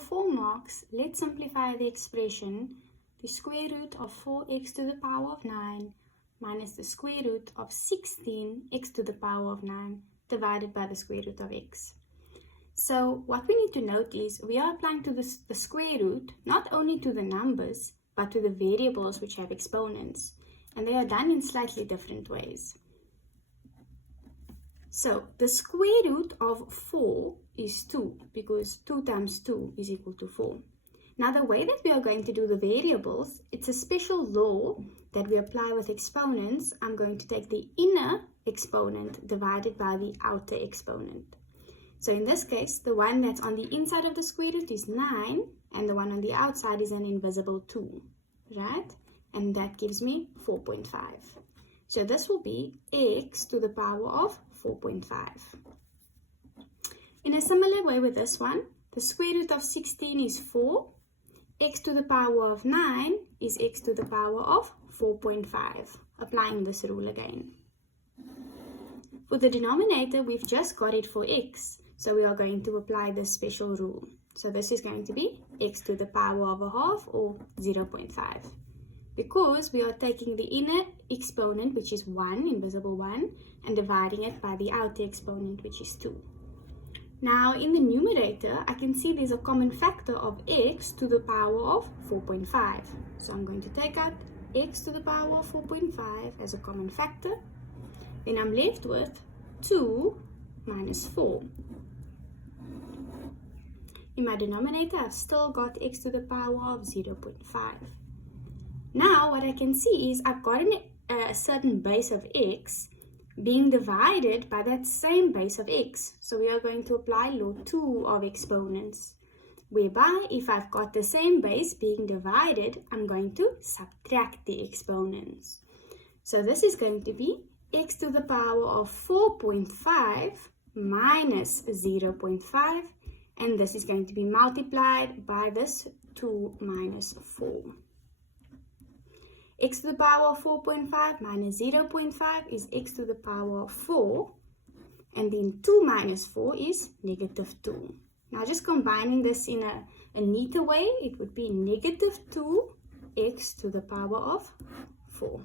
full marks, let's simplify the expression. The square root of 4x to the power of 9 minus the square root of 16x to the power of 9 divided by the square root of x. So what we need to note is we are applying to the square root not only to the numbers but to the variables which have exponents, and they are done in slightly different ways. So the square root of 4 is 2 because 2 times 2 is equal to 4. Now the way that we are going to do the variables, it's a special law that we apply with exponents. I'm going to take the inner exponent divided by the outer exponent. So in this case, the one that's on the inside of the square root is 9 and the one on the outside is an invisible 2, right? And that gives me 4.5. So this will be x to the power of 4.5. In a similar way with this one, the square root of 16 is 4. X to the power of 9 is x to the power of 4.5. Applying this rule again. For the denominator, we've just got it for x. So we are going to apply this special rule. So this is going to be x to the power of a half or 0.5. Because we are taking the inner exponent, which is 1, invisible 1, and dividing it by the outer exponent, which is 2. Now in the numerator, I can see there's a common factor of x to the power of 4.5. So I'm going to take out x to the power of 4.5 as a common factor. Then I'm left with 2 minus 4. In my denominator, I've still got x to the power of 0.5. Now what I can see is I've got a certain base of x being divided by that same base of x. So we are going to apply law 2 of exponents, whereby if I've got the same base being divided, I'm going to subtract the exponents. So this is going to be x to the power of 4.5 minus 0.5, and this is going to be multiplied by this 2 minus 4. X to the power of 4.5 minus 0.5 is x to the power of 4, and then 2 minus 4 is negative 2. Now just combining this in a neater way, it would be negative 2x to the power of 4.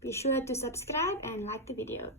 Be sure to subscribe and like the video.